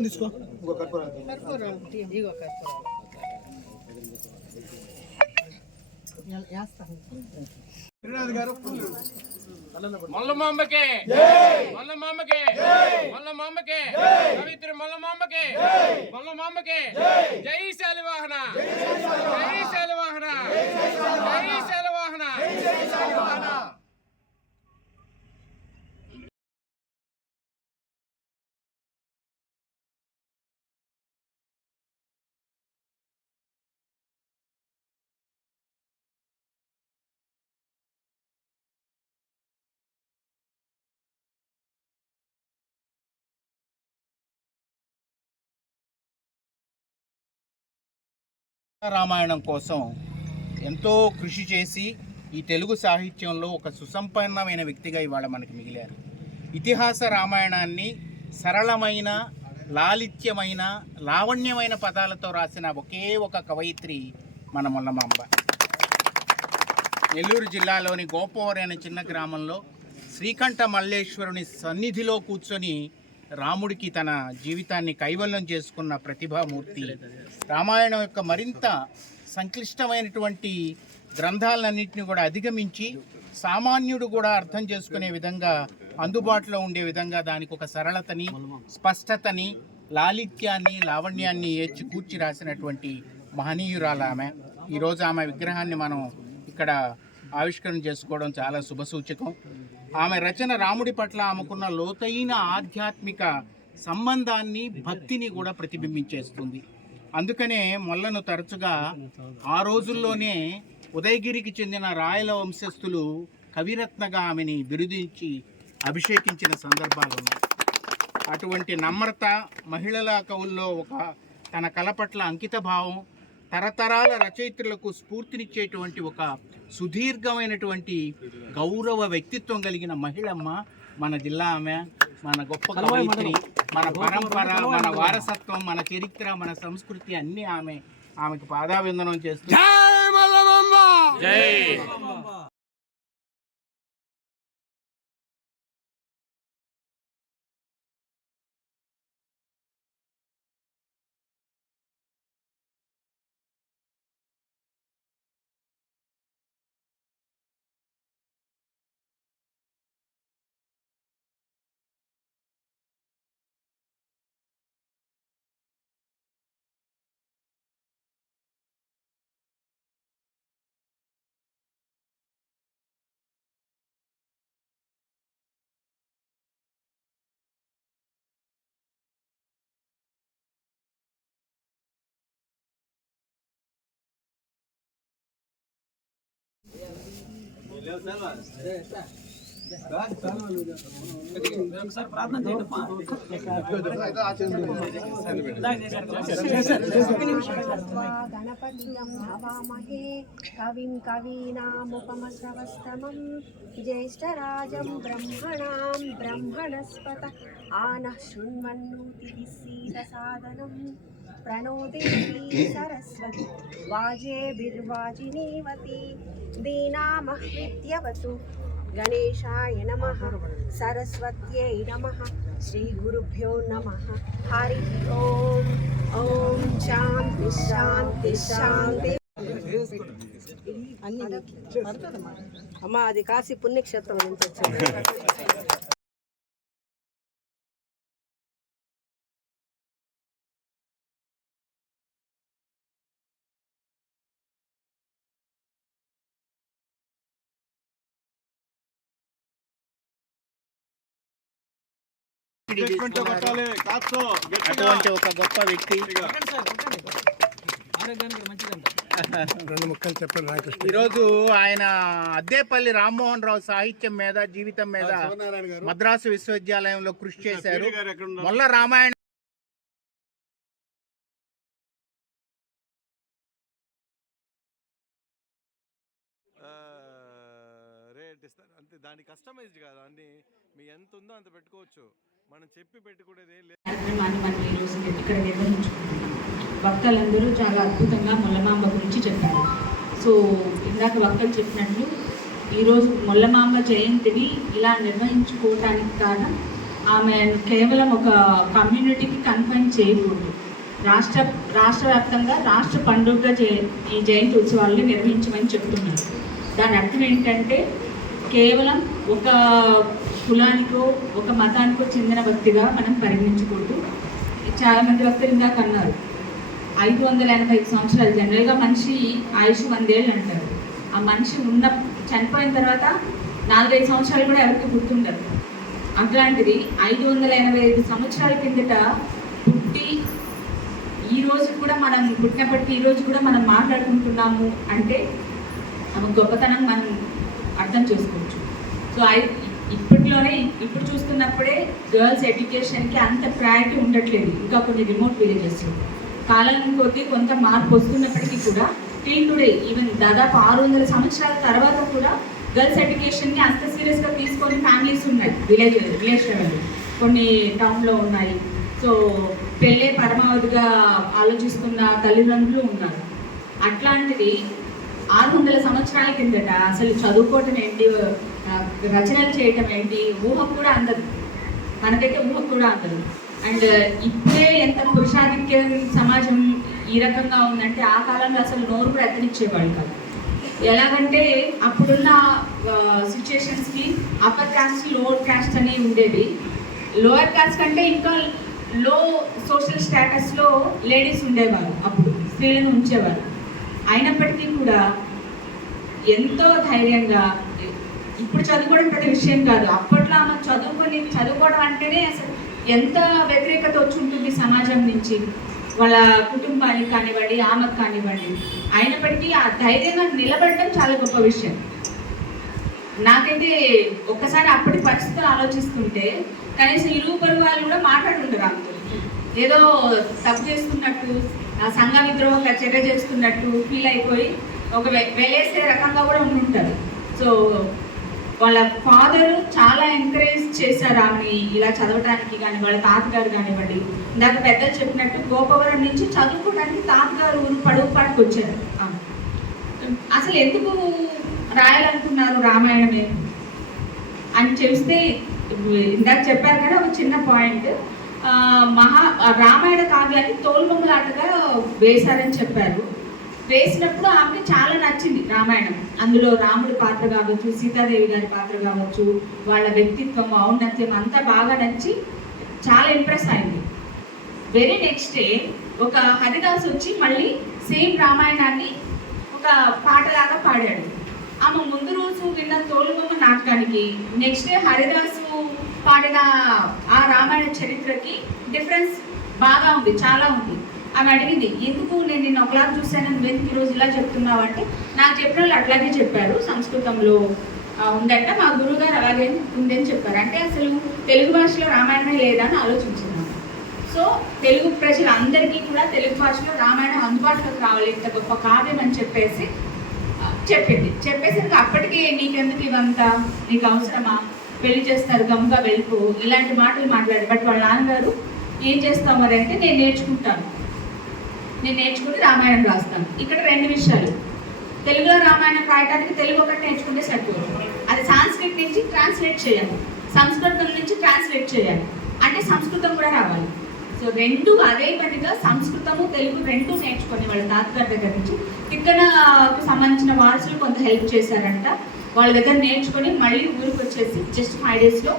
తీసుకో. ఇంకో కర్పూరం ఇగో కర్పూరం. మల్లమాంబకే మల్లమాంబకే మల్లమాంబకే పవిత్ర మల్లమాంబకే మల్లమాంబకే జై శాలివాహన. జై శాలివాహన. జై శాలివాహన. రామాయణం కోసం ఎంతో కృషి చేసి ఈ తెలుగు సాహిత్యంలో ఒక సుసంపన్నమైన వ్యక్తిగా ఇవాళ మనకి మిగిలారు. ఇతిహాస రామాయణాన్ని సరళమైన లాలిత్యమైన లావణ్యమైన పదాలతో రాసిన ఒకే ఒక కవయిత్రి మన మొల్లమాంబ. నెల్లూరు జిల్లాలోని గోపవరి అనే చిన్న గ్రామంలో శ్రీకంఠ మల్లేశ్వరుని సన్నిధిలో కూర్చొని రాముడికి తన జీవితాన్ని కైవల్యం చేసుకున్న ప్రతిభామూర్తి. రామాయణం యొక్క మరింత సంక్లిష్టమైనటువంటి గ్రంథాలన్నింటినీ కూడా అధిగమించి సామాన్యుడు కూడా అర్థం చేసుకునే విధంగా అందుబాటులో ఉండే విధంగా దానికి ఒక సరళతని స్పష్టతని లాలిత్యాన్ని లావణ్యాన్ని ఏర్చి కూర్చి రాసినటువంటి మహనీయురాలు ఆమె. ఈరోజు ఆమె విగ్రహాన్ని మనం ఇక్కడ ఆవిష్కరణ చేసుకోవడం చాలా శుభసూచకం ఆమె రచన రాముడి పట్ల ఆమెకున్న లోతైన ఆధ్యాత్మిక సంబంధాన్ని భక్తిని కూడా ప్రతిబింబించేస్తుంది. అందుకనే మొల్లను తరచుగా ఆ రోజుల్లోనే ఉదయగిరికి చెందిన రాయల వంశస్థులు కవిరత్నగా ఆమెని బిరుదించి అభిషేకించిన సందర్భాలు ఉన్నాయి అటువంటి నమ్రత మహిళల కవుల్లో ఒక తన కళ పట్ల అంకిత భావం తరతరాల రచయిత్రులకు స్ఫూర్తినిచ్చేటువంటి ఒక సుదీర్ఘమైనటువంటి గౌరవ వ్యక్తిత్వం కలిగిన మహిళమ్మ మన జిల్లా ఆమె మన గొప్ప కవయిత్రి మన పరంపర మన వారసత్వం మన చరిత్ర మన సంస్కృతి అన్నీ ఆమె ఆమెకు పాదాభిందనం చేస్తూ गणपतिं हवामहे कविं कवीनामुपमश्रवस्तमं ज्येष्ठराजं ब्रह्मणां ब्रह्मणस्पत आनः शृण्वन्नोतिः सीदसादनं प्रणो देवी सरस्वती वाजेभिर्वाजिनीवती दीनामहृत्यवतु गणेशाय గణేశాయ నమ. సరస్వత్యై నమ. శ్రీ గురుభ్యో నమ. హరి ఓం. ఓం శాంతి శాంతి శాంతి. అమ్మ అది కాశీ పుణ్యక్షేత్రం నుంచి వచ్చింది అటువంటి ఒక గొప్ప వ్యక్తి. రెండు ముక్కలు చెప్పండి రామకృష్ణ. ఈరోజు ఆయన అద్దేపల్లి రామ్మోహన్ రావు సాహిత్యం మీద జీవితం మీద మద్రాసు విశ్వవిద్యాలయంలో కృషి చేశారు. మొల్ల రామాయణ రేట్ ఇస్తారు అంతే దాని కస్టమైజ్డ్ కాదు. అన్ని మీ ఎంత ఉందో అంత పెట్టుకోవచ్చు. మనం చెప్పి పెట్టుకునేది కార్యక్రమాన్ని మనం ఈరోజు ఇక్కడ నిర్వహించుకుంటున్నాం. వక్తలందరూ చాలా అద్భుతంగా మొల్లమాంబ గురించి చెప్పారు. సో ఇందాక వక్తలు చెప్పినట్లు ఈరోజు మొల్లమాంబ జయంతిని ఇలా నిర్వహించుకోవటానికి కారణం ఆమె కేవలం ఒక కమ్యూనిటీకి కన్ఫైన్ చేయకూడదు. రాష్ట్ర రాష్ట్ర వ్యాప్తంగా రాష్ట్ర పండుగగా జయ ఈ జయంతి ఉత్సవాలను నిర్వహించమని చెప్తున్నారు. దాని అర్థం ఏంటంటే కేవలం ఒక కులానికో ఒక మతానికో చెందిన వ్యక్తిగా మనం పరిగణించకూడదు చాలామంది భక్తులు ఇందాక అన్నారు. ఐదు వందల ఎనభై ఐదు సంవత్సరాలు. జనరల్గా మనిషి ఆయుష్ వందేళ్ళు అంటారు. ఆ మనిషి ఉన్న చనిపోయిన తర్వాత నాలుగైదు సంవత్సరాలు కూడా ఎవరికి గుర్తుండదు. అట్లాంటిది ఐదు వందల ఎనభై ఐదు సంవత్సరాల కిందట పుట్టి ఈ రోజు కూడా మనం పుట్టినప్పటికీ ఈ రోజు కూడా మనం మాట్లాడుకుంటున్నాము అంటే ఆమె గొప్పతనం మనం అర్థం చేసుకోవచ్చు. సో ఐ ఇప్పట్లోనే ఇప్పుడు చూస్తున్నప్పుడే గర్ల్స్ ఎడ్యుకేషన్కి అంత ప్రయారిటీ ఉండట్లేదు. ఇంకా కొన్ని రిమోట్ విలేజెస్లో కాలం కొద్దీ కొంత మార్పు వస్తున్నప్పటికీ కూడా టిల్ టుడే ఈవెన్ దాదాపు ఆరు వందల సంవత్సరాల తర్వాత కూడా గర్ల్స్ ఎడ్యుకేషన్ని అంత సీరియస్గా తీసుకొని ఫ్యామిలీస్ ఉన్నాయి. విలేజ్ విలేజ్ లెవెల్ కొన్ని టౌన్లో ఉన్నాయి. సో పెళ్ళే పరమావధిగా ఆలోచిస్తున్న తల్లిదండ్రులు ఉన్నారు. అట్లాంటిది ఆరు వందల సంవత్సరాల కిందట అసలు చదువుకోవటం ఏంటి రచనలు చేయటం ఏంటి ఊహ కూడా అందదు. మనకైతే ఊహ కూడా అందదు. అండ్ ఇప్పుడే ఎంత పురుషాధిక్యం సమాజం ఈ రకంగా ఉందంటే ఆ కాలంలో అసలు నోరు కూడా ఎత్తనిచ్చేవాళ్ళు కాదు. ఎలాగంటే అప్పుడున్న సిచ్యుయేషన్స్కి అప్పర్ క్యాస్ట్ లోవర్ క్యాస్ట్ అని ఉండేది లోయర్ క్యాస్ట్ కంటే ఇంకా లో సోషల్ స్టేటస్లో లేడీస్ ఉండేవారు అప్పుడు స్త్రీలను ఉంచేవారు. అయినప్పటికీ కూడా ఎంతో ధైర్యంగా ఇప్పుడు చదువుకోవడం పెద్ద విషయం కాదు. అప్పట్లో ఆమె చదువుకొని చదువుకోవడం అంటేనే అసలు ఎంత వ్యతిరేకత వచ్చి ఉంటుంది సమాజం నుంచి. వాళ్ళ కుటుంబానికి కానివ్వండి ఆమెకు కానివ్వండి. అయినప్పటికీ ఆ ధైర్యంగా నిలబడడం చాలా గొప్ప విషయం. నాకైతే ఒక్కసారి అప్పటి పరిస్థితులు ఆలోచిస్తుంటే కనీసం ఇరుగు పొరుగు వాళ్ళు కూడా మాట్లాడుంటారు ఆమెతో. ఏదో తప్పు చేస్తున్నట్టు సంఘ విద్రోహంగా చర్య చేస్తున్నట్టు ఫీల్ అయిపోయి ఒక వె- వెలేసే రకంగా కూడా ఉంటుంటారు సో వాళ్ళ ఫాదర్ చాలా ఎంకరేజ్ చేశారు ఆమెని ఇలా చదవటానికి కానీ వాళ్ళ తాతగారు కానివ్వండి. ఇందాక పెద్దలు చెప్పినట్టు గోపవరం నుంచి చదువుకోవడానికి తాతగారు ఊరు పడుగుపాటుకు వచ్చారు అసలు ఎందుకు రాయాలనుకున్నారు రామాయణమే? అని చెప్తే ఇందాక చెప్పారు కదా ఒక చిన్న పాయింట్ మహా రామాయణ కావ్యాన్ని తోలుబొమ్మలాటగా వేశారని చెప్పారు. వేసినప్పుడు ఆమెకి చాలా నచ్చింది రామాయణం. అందులో రాముడి పాత్ర కావచ్చు సీతాదేవి గారి పాత్ర కావచ్చు వాళ్ళ వ్యక్తిత్వం ఔన్నత్యం అంతా బాగా నచ్చి చాలా ఇంప్రెస్ అయింది. వెరీ నెక్స్ట్ డే ఒక హరిదాస్ వచ్చి మళ్ళీ సేమ్ రామాయణాన్ని ఒక పాటలాగా పాడాడు. ఆమె ముందు రోజు విన్న తోలుబొమ్మ నాటకానికి నెక్స్ట్ డే హరిదాసు పాడిన ఆ రామాయణ చరిత్రకి డిఫరెన్స్ బాగా ఉంది చాలా ఉంది. ఆమె అడిగింది ఎందుకు నేను నిన్న ఒకలా చూశాను నువ్వు ఎందుకు ఈరోజు ఇలా చెప్తున్నావు? అంటే నాకు చెప్పిన వాళ్ళు అట్లాగే చెప్పారు సంస్కృతంలో ఉందంట. మా గురువుగారు అలాగే ఉందని చెప్పారు. అంటే అసలు తెలుగు భాషలో రామాయణమే లేదా అని ఆలోచించున్నాను సో తెలుగు ప్రజలందరికీ కూడా తెలుగు భాషలో రామాయణం అందుబాటులోకి రావాలి ఇంత గొప్ప కావ్యం అని చెప్పేసి చెప్పింది. చెప్పేసరికి అప్పటికే నీకెందుకు ఇదంతా నీకు అవసరమా? పెళ్ళి చేస్తారు గమ్గా వెళ్ళిపో ఇలాంటి మాటలు మాట్లాడారు బట్ వాళ్ళ నాన్నగారు ఏం చేస్తాం మరి అంటే నేను నేర్చుకుంటాను. నేను నేర్చుకుని రామాయణం రాస్తాను. ఇక్కడ రెండు విషయాలు. తెలుగులో రామాయణం రాయడానికి తెలుగు ఒకటి నేర్చుకుంటే సరిపోదు. అది సాంస్క్రిట్ నుంచి ట్రాన్స్లేట్ చేయాలి. సంస్కృతం నుంచి ట్రాన్స్లేట్ చేయాలి. అంటే సంస్కృతం కూడా రావాలి. సో రెండు అదే పనిగా సంస్కృతము తెలుగు రెండు నేర్చుకొని వాళ్ళ తాతగారి దగ్గర నుంచి తిక్కనకు సంబంధించిన వారసులు కొంత హెల్ప్ చేశారంట. వాళ్ళ దగ్గర నేర్చుకొని మళ్ళీ ఊరికి వచ్చేసి జస్ట్ ఫైవ్ డేస్లో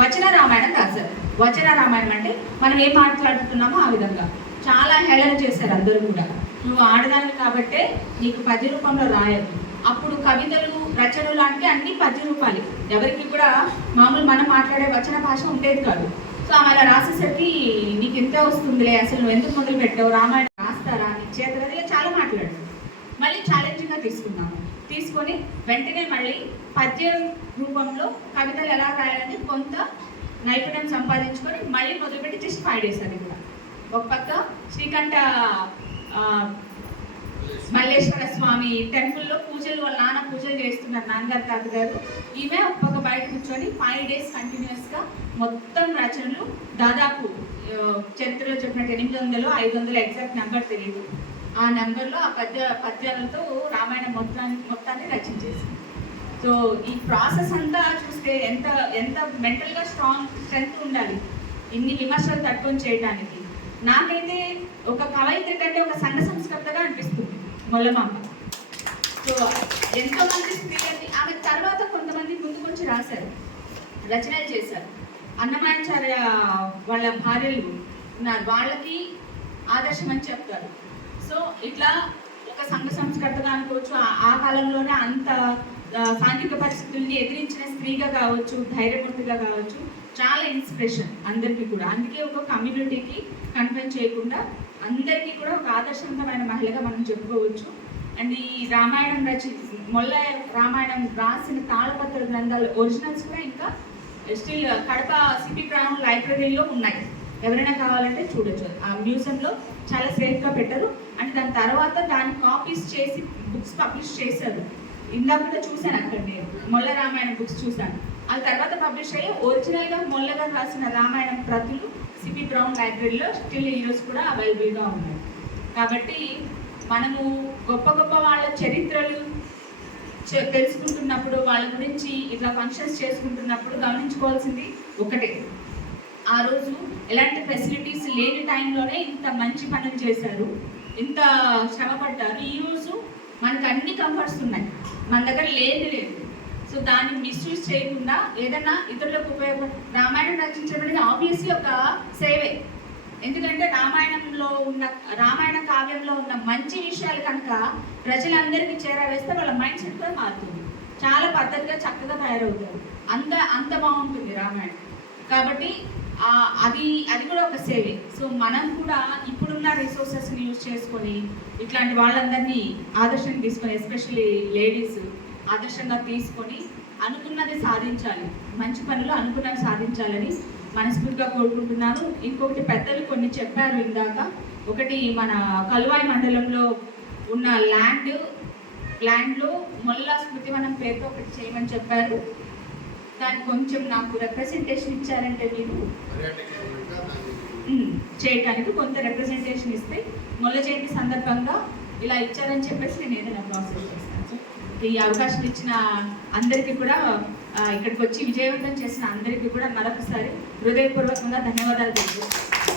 వచన రామాయణం రాశారు. వచన రామాయణం అంటే మనం ఏం మాట్లాడుతున్నామో ఆ విధంగా. చాలా హేళన చేశారు అందరూ కూడా. నువ్వు ఆడదాన్ని కాబట్టే నీకు పద్య రూపంలో రాయదు అప్పుడు కవితలు రచనలు లాంటివి అన్ని పద్య రూపాలు. ఎవరికి కూడా మామూలు మనం మాట్లాడే వచన భాష ఉండేది కాదు. సో ఆమె అలా రాసేసరికి నీకు ఎంత వస్తుందిలే అసలు నువ్వు ఎందుకు మొదలు పెట్టావు రామాయణం రాస్తారా? నీకు చేత ఇలా చాలా మాట్లాడు మళ్ళీ ఛాలెంజింగ్గా తీసుకున్నాం. తీసుకొని వెంటనే మళ్ళీ పద్య రూపంలో కవితలు ఎలా రాయాలని కొంత నైపుణ్యం సంపాదించుకొని మళ్ళీ మొదలుపెట్టి జస్ట్ ఫైవ్ డేస్ అది కూడా. ఒక పక్క శ్రీకంఠ మల్లేశ్వర స్వామి టెంపుల్లో పూజలు వాళ్ళ నాన్న పూజలు చేస్తున్నారు నాన్నగారు తాతగారు. ఈమె ఒక పక్క బయట కూర్చొని ఫైవ్ డేస్ కంటిన్యూస్గా మొత్తం రచనలు దాదాపు చరిత్రలో చెప్పినట్టు ఎనిమిది వందలు ఐదు వందలు ఎగ్జాక్ట్ నెంబర్ తెలియదు. ఆ నెంబర్లో ఆ పద్య పద్యాలతో రామాయణం మొత్తాన్ని మొత్తాన్ని రచించేసింది సో ఈ ప్రాసెస్ అంతా చూస్తే ఎంత ఎంత మెంటల్గా స్ట్రాంగ్ స్ట్రెంగ్త్ ఉండాలి ఇన్ని విమర్శలు తట్టుకొని చేయడానికి నాకైతే ఒక కవయిత్రి కంటే ఒక సంఘ సంస్కర్తగా అనిపిస్తుంది మొల్లమాంబ సో ఎంతోమంది స్త్రీలని ఆమె తర్వాత కొంతమంది ముందుకొచ్చి రాశారు రచనలు చేశారు. అన్నమాచార్య వాళ్ళ భార్యలు ఉన్నారు వాళ్ళకి ఆదర్శం అని చెప్తారు. సో ఇట్లా ఒక సంఘ సంస్కర్తగా అనుకోవచ్చు. ఆ- కాలంలోనే అంత సాంఘిక పరిస్థితుల్ని ఎదిరించిన స్త్రీగా కావచ్చు ధైర్యమూర్తిగా కావచ్చు చాలా ఇన్స్పిరేషన్ అందరికీ కూడా. అందుకే ఒక కమ్యూనిటీకి కన్ఫైన్ చేయకుండా అందరికీ కూడా ఒక ఆదర్శవంతమైన మహిళగా మనం చెప్పుకోవచ్చు. అండ్ ఈ రామాయణం రచి మొల్ల రామాయణం రాసిన తాళపత్ర గ్రంథాలు ఒరిజినల్స్ కూడా ఇంకా స్టిల్ కడప సిటీ గ్రౌండ్ లైబ్రరీలో ఉన్నాయి. ఎవరైనా కావాలంటే చూడొచ్చు. ఆ మ్యూజియంలో చాలా సేఫ్గా పెట్టరు. అండ్ దాని తర్వాత దాని కాపీస్ చేసి బుక్స్ పబ్లిష్ చేశారు. ఇందాక కూడా చూశాను అక్కడ నేను. మొల్ల రామాయణం బుక్స్ చూశాను. ఆ తర్వాత పబ్లిష్ అయ్యి ఒరిజినల్గా మొల్లగా రాసిన రామాయణం ప్రతులు సిపి బ్రౌన్ లైబ్రరీలో స్టిల్ ఈరోజు కూడా అవైలబుల్గా ఉన్నాయి. కాబట్టి మనము గొప్ప గొప్ప వాళ్ళ చరిత్రలు తెలుసుకుంటున్నప్పుడు వాళ్ళ గురించి ఇట్లా ఫంక్షన్స్ చేసుకుంటున్నప్పుడు గమనించుకోవాల్సింది ఒకటే. ఆ రోజు ఎలాంటి ఫెసిలిటీస్ లేని టైంలోనే ఇంత మంచి పనులు చేశారు. ఇంత శ్రమ పడ్డారు ఈరోజు మనకు అన్ని కంఫర్ట్స్ ఉన్నాయి. మన దగ్గర లేని లేదు. సో దాన్ని మిస్యూజ్ చేయకుండా ఏదైనా ఇతరులకు ఉపయోగపడ రామాయణం రచించడం ఆబ్వియస్లీ ఒక సేవే. ఎందుకంటే రామాయణంలో ఉన్న రామాయణ కావ్యంలో ఉన్న మంచి విషయాలు కనుక ప్రజలందరికీ చేరవేస్తే వాళ్ళ మైండ్ సెట్ కూడా మారుతుంది. చాలా పద్ధతిగా చక్కగా తయారవుతారు. అంత అంత బాగుంటుంది రామాయణం. కాబట్టి అది అది కూడా ఒక సేవే సో మనం కూడా ఇప్పుడున్న రిసోర్సెస్ని యూజ్ చేసుకొని ఇట్లాంటి వాళ్ళందరినీ ఆదర్శం తీసుకొని ఎస్పెషల్లీ లేడీస్ ఆదర్శంగా తీసుకొని అనుకున్నది సాధించాలి. మంచి పనులు అనుకున్నది సాధించాలని మనస్ఫూర్తిగా కోరుకుంటున్నాను. ఇంకొకటి పెద్దలు కొన్ని చెప్పారు ఇందాక. ఒకటి మన కలువాయి మండలంలో ఉన్న ల్యాండ్ ల్యాండ్లో మొల్ల స్మృతివనం పేరుతో ఒకటి చేయమని చెప్పారు. దానికి కొంచెం నాకు రిప్రజెంటేషన్ ఇచ్చారంటే మీరు? చేయటానికి కొంత రిప్రజెంటేషన్ ఇస్తే మొల్ల జయంతి సందర్భంగా ఇలా ఇచ్చారని చెప్పేసి నేను ఏదైనా ప్రాసెస్ చేస్తాను. ఈ అవకాశం ఇచ్చిన అందరికీ కూడా ఇక్కడికి వచ్చి విజయవంతం చేసిన అందరికీ కూడా మరొకసారి హృదయపూర్వకంగా ధన్యవాదాలు తెలియజేస్తాను.